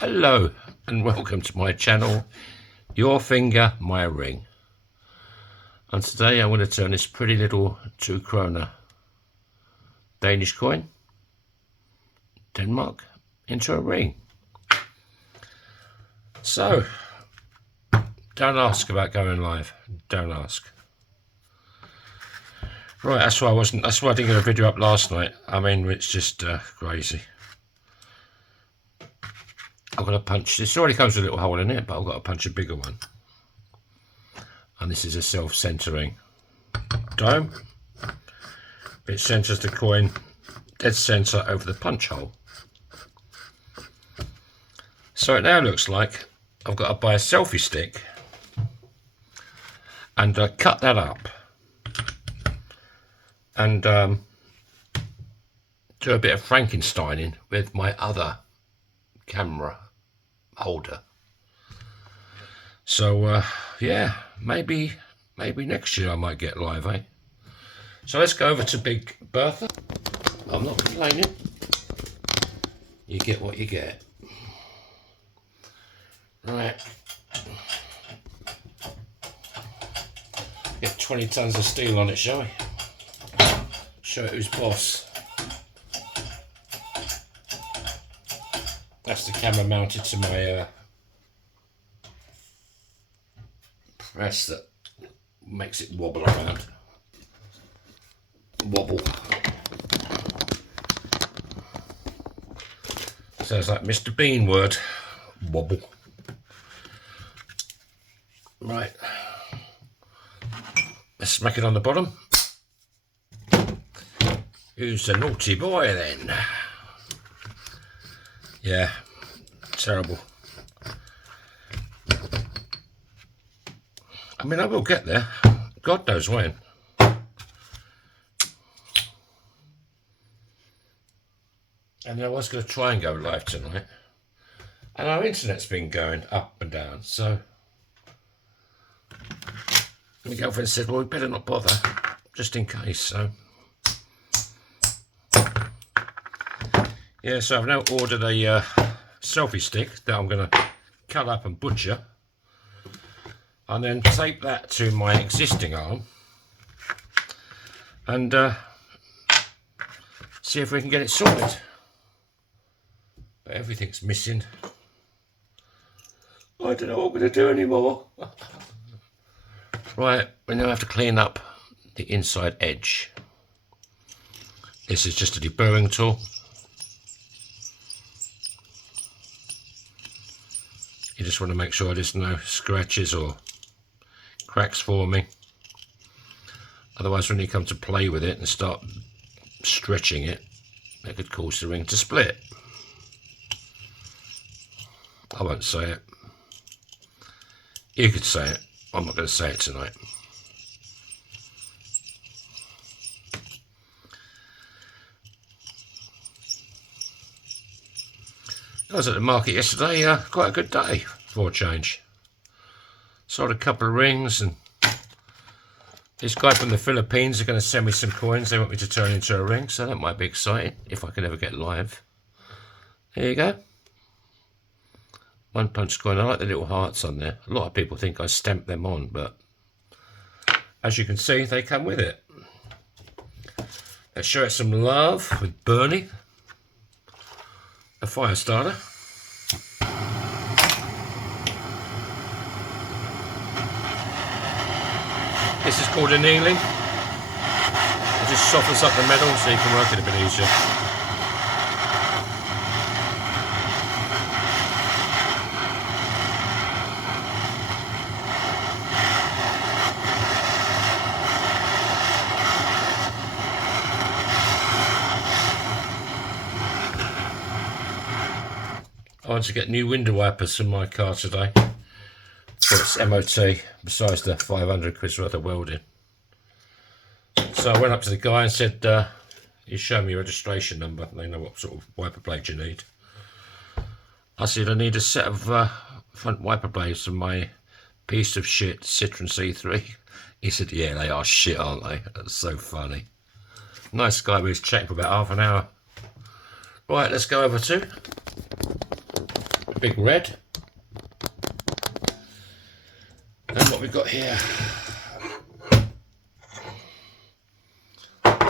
Hello and welcome to my channel, Your Finger, My Ring. And today I'm going to turn this pretty little 2 kroner Danish coin, Denmark, into a ring. So, don't ask about going live, don't ask. Right, that's why I didn't get a video up last night. I mean, it's just crazy. I've got to punch, this already comes with a little hole in it, but I've got to punch a bigger one. And this is a self-centering dome. It centers the coin dead center over the punch hole. So it now looks like I've got to buy a selfie stick and cut that up and do a bit of Frankensteining with my other camera holder. So yeah, maybe next year I might get live, eh? So let's go over to Big Bertha. I'm not complaining. You get what you get. Right. Get 20 tons of steel on it, shall we? Show it who's boss. That's the camera mounted to my press that makes it wobble around. Wobble. Sounds like Mr. Bean word. Wobble. Right. Let's smack it on the bottom. Who's the naughty boy then? Yeah, terrible. I mean, I will get there. God knows when. And I was going to try and go live tonight. And our internet's been going up and down, so my girlfriend said, well, we better not bother, just in case, so. Yeah, so I've now ordered a selfie stick that I'm going to cut up and butcher. And then tape that to my existing arm. And see if we can get it sorted. But everything's missing. I don't know what I'm going to do anymore. Right, we now have to clean up the inside edge. This is just a deburring tool. You just want to make sure there's no scratches or cracks forming. Otherwise, when you come to play with it and start stretching it, that could cause the ring to split. I won't say it. You could say it. I'm not going to say it tonight. I was at the market yesterday, quite a good day for a change. Sold a couple of rings, and this guy from the Philippines are going to send me some coins they want me to turn into a ring, so that might be exciting if I can ever get live. There you go. One punch coin. I like the little hearts on there. A lot of people think I stamped them on, but as you can see, they come with it. Let's show it some love with Bernie, a fire starter. This is called annealing. It just softens up the metal so you can work it a bit easier. I want to get new window wipers for my car today for its MOT, besides the 500 quid worth of welding. So I went up to the guy and said, you show me your registration number, they know what sort of wiper blade you need. I said, I need a set of front wiper blades for my piece of shit Citroen C3. He said, yeah, they are shit, aren't they? That's so funny. Nice guy, we was chatting for about half an hour. Right, let's go over to big red. And what we've got here.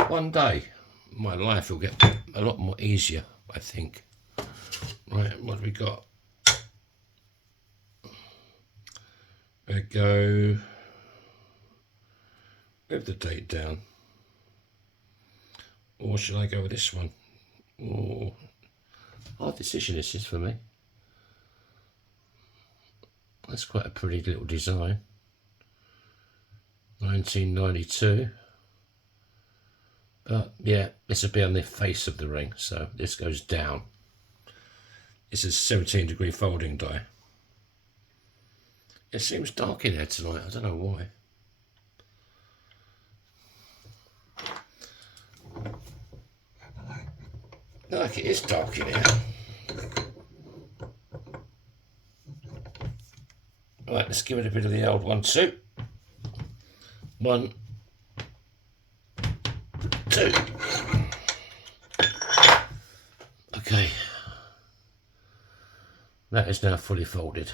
One day, my life will get a lot more easier, I think. Right, what have we got? I go with the date down. Or should I go with this one? Oh, hard decision this is for me. That's quite a pretty little design. 1992. But yeah, this will be on the face of the ring, so this goes down. It's a 17-degree folding die. It seems dark in here tonight, I don't know why. Like it is dark in here. Right, let's give it a bit of the old 1-2. 1, 2. Okay. That is now fully folded.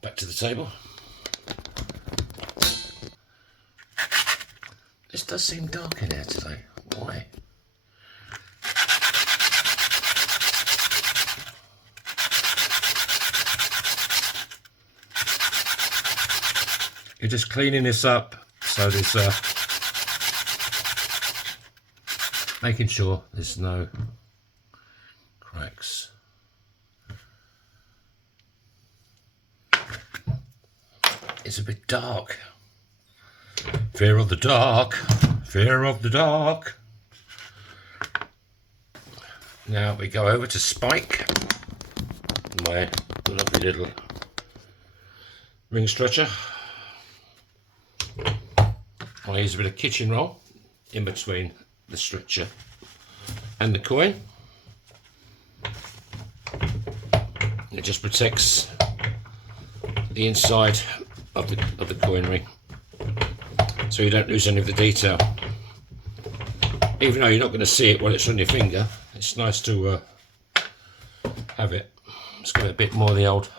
Back to the table. This does seem dark in here today. Why? You're just cleaning this up, so there's making sure there's no cracks. It's a bit dark. Fear of the dark. Fear of the dark. Now we go over to Spike, my lovely little ring stretcher. I use a bit of kitchen roll in between the stretcher and the coin. It just protects the inside of the coin ring, so you don't lose any of the detail. Even though you're not going to see it while it's on your finger, it's nice to have it. It's got a bit more of the old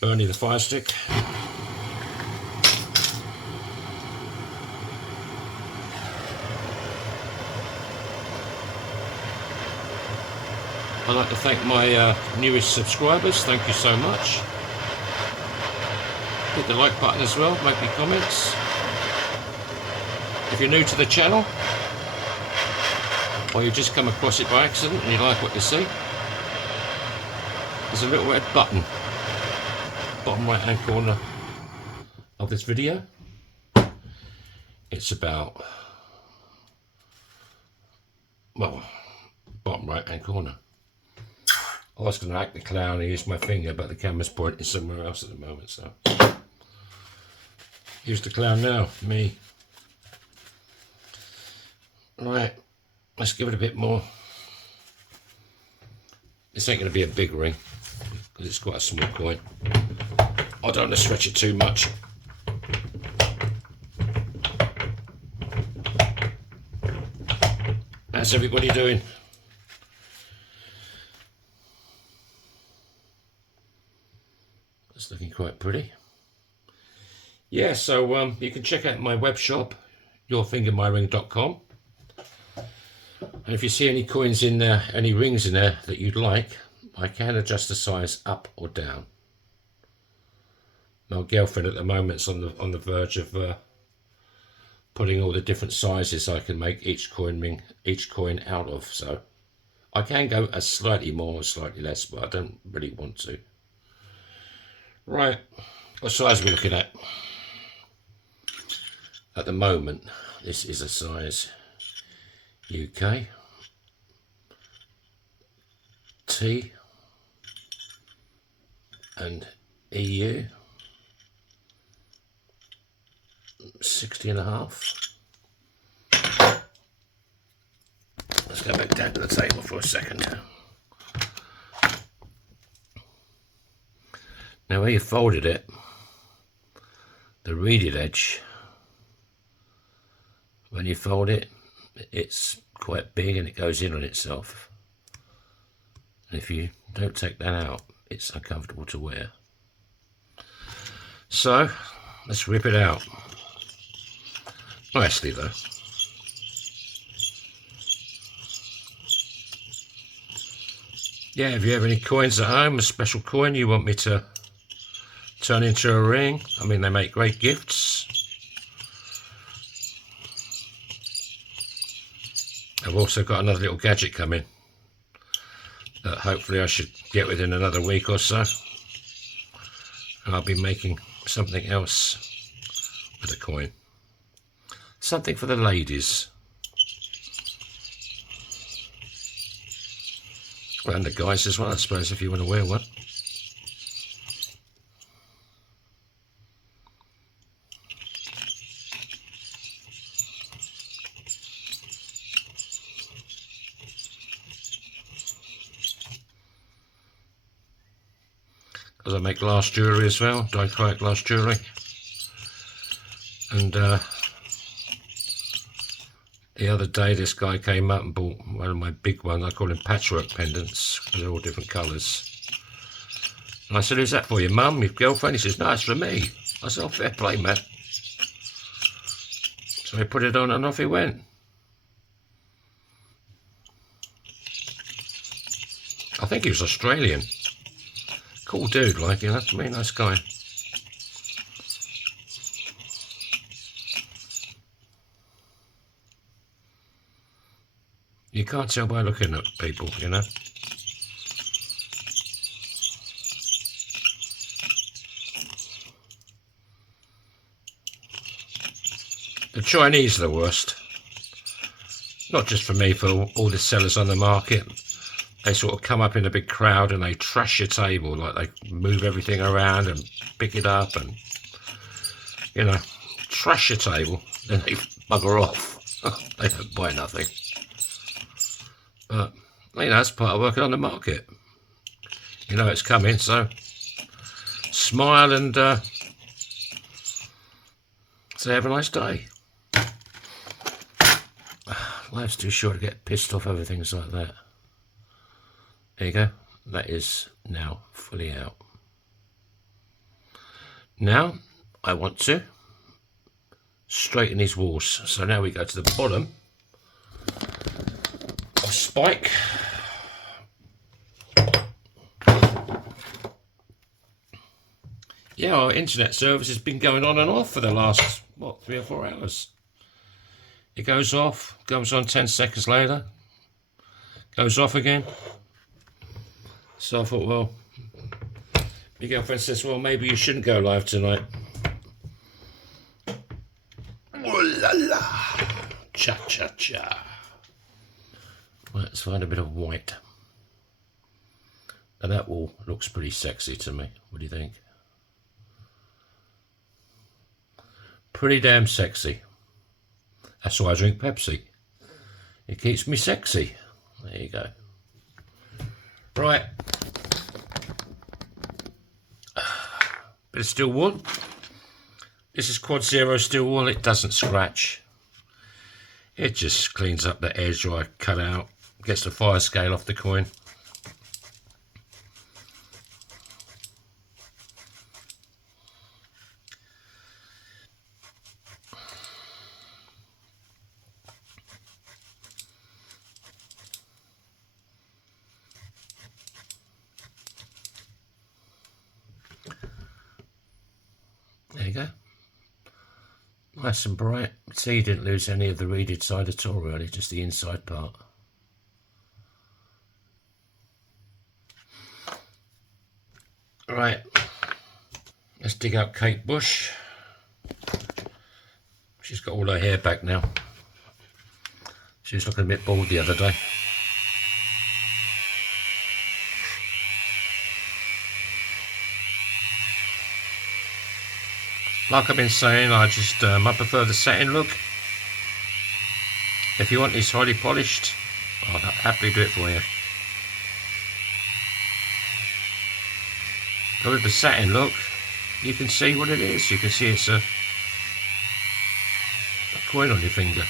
Bernie the fire stick. I'd like to thank my newest subscribers. Thank you so much. Hit the like button as well, make me comments. If you're new to the channel, or you've just come across it by accident and you like what you see, there's a little red button, bottom right hand corner of this video. It's about, well, bottom right hand corner. I was going to act the clown and use my finger, but the camera's pointing somewhere else at the moment, so use the clown now, me. Right, let's give it a bit more. This ain't going to be a big ring, because it's quite a small coin. I don't want to stretch it too much. How's everybody doing? It's looking quite pretty. Yeah, so you can check out my web shop, yourfingermyring.com. And if you see any coins in there, any rings in there that you'd like, I can adjust the size up or down. My girlfriend at the moment's on the verge of putting all the different sizes I can make each coin out of. So I can go a slightly more or slightly less, but I don't really want to. Right, what size are we looking at? At the moment, this is a size UK, T, and EU, 60.5. Let's go back down to the table for a second. Now where you folded it, the reeded edge, when you fold it, it's quite big and it goes in on itself. And if you don't take that out, it's uncomfortable to wear. So let's rip it out. Nicely though. Yeah, if you have any coins at home, a special coin you want me to turn into a ring, I mean, they make great gifts. I've also got another little gadget coming that hopefully I should get within another week or so. And I'll be making something else with a coin. Something for the ladies. Well, and the guys as well, I suppose, if you want to wear one. Because I make glass jewellery as well, dichroic glass jewellery. And the other day this guy came up and bought one of my big ones. I call them patchwork pendants, because they're all different colours. And I said, "Who's that for, your mum, your girlfriend?" He says, "No, it's for me." I said, "Oh, fair play, man." So he put it on and off he went. I think he was Australian. Cool dude, like, you know, really nice guy. You can't tell by looking at people, you know. The Chinese are the worst. Not just for me, for all the sellers on the market. They sort of come up in a big crowd and they trash your table, like they move everything around and pick it up and, you know, trash your table, then they bugger off. They don't buy nothing. But, you know, that's part of working on the market. You know it's coming, so smile and say have a nice day. Life's too short to get pissed off over things like that. There you go. That is now fully out. Now I want to straighten these walls. So now we go to the bottom of spike. Yeah, our internet service has been going on and off for the last, what, 3 or 4 hours. It goes off, comes on 10 seconds later, goes off again. So I thought, well, my girlfriend says, well, maybe you shouldn't go live tonight. Oh la la, cha cha cha. Well, let's find a bit of white. Now that wall looks pretty sexy to me. What do you think? Pretty damn sexy. That's why I drink Pepsi. It keeps me sexy. There you go. Right. Bit of steel wool. This is quad zero steel wool. It doesn't scratch. It just cleans up the edge where I cut out. Gets the fire scale off the coin. There you go. Nice and bright. See, you didn't lose any of the reeded side at all, really, just the inside part. Right, let's dig up Kate Bush. She's got all her hair back now. She was looking a bit bald the other day. Like I've been saying, I prefer the satin look. If you want this highly polished, I'll happily do it for you. But with the satin look, you can see what it is. You can see it's a coin on your finger.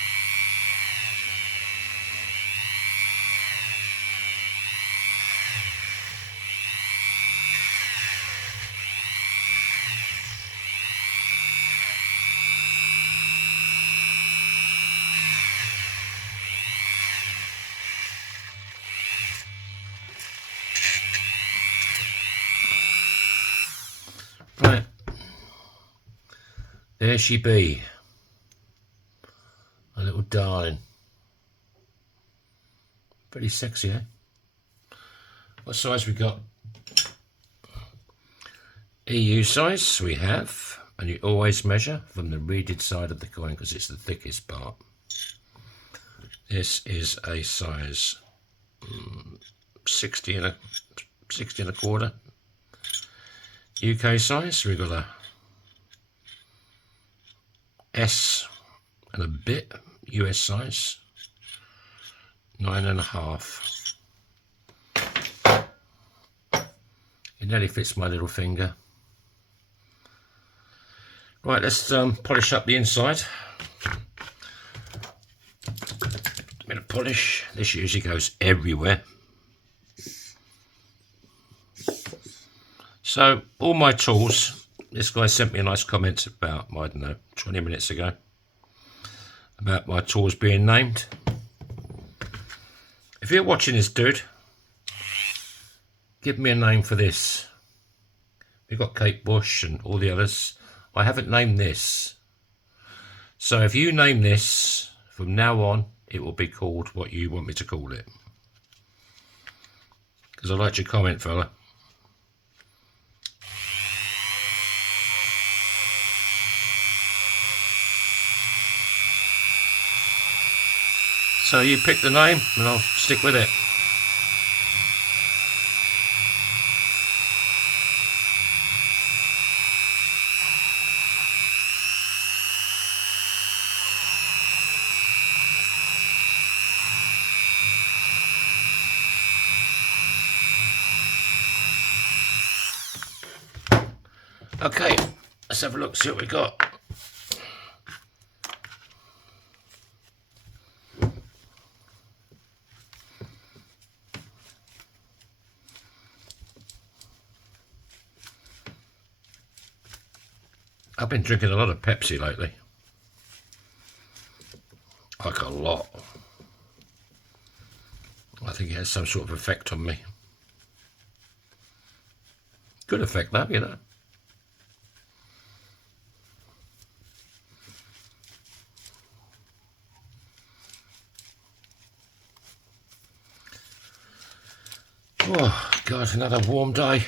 There she be. A little darling. Pretty sexy, eh? What size we got? EU size we have, and you always measure from the reeded side of the coin because it's the thickest part. This is a size 60 and a quarter. UK size, we've got a S and a bit. US size 9.5. It nearly fits my little finger. Right, let's polish up the inside. A bit of polish. This usually goes everywhere. So all my tools, this guy sent me a nice comment about, I don't know, 20 minutes ago, about my tools being named. If you're watching this, dude, give me a name for this. We've got Kate Bush and all the others. I haven't named this. So if you name this, from now on, it will be called what you want me to call it. Because I liked your comment, fella. So you pick the name and I'll stick with it. Okay, let's have a look, see what we got. I've been drinking a lot of Pepsi lately. Like a lot. I think it has some sort of effect on me. Good effect though, you know. Oh God, another warm day.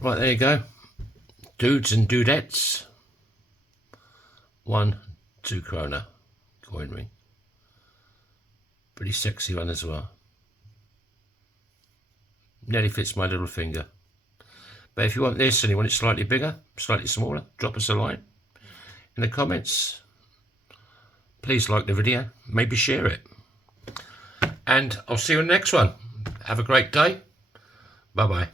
Right, there you go. Dudes and dudettes. 1, 2 kroner coin ring. Pretty sexy one as well. Nearly fits my little finger. But if you want this and you want it slightly bigger, slightly smaller, drop us a line in the comments. Please like the video, maybe share it. And I'll see you in the next one. Have a great day. Bye-bye.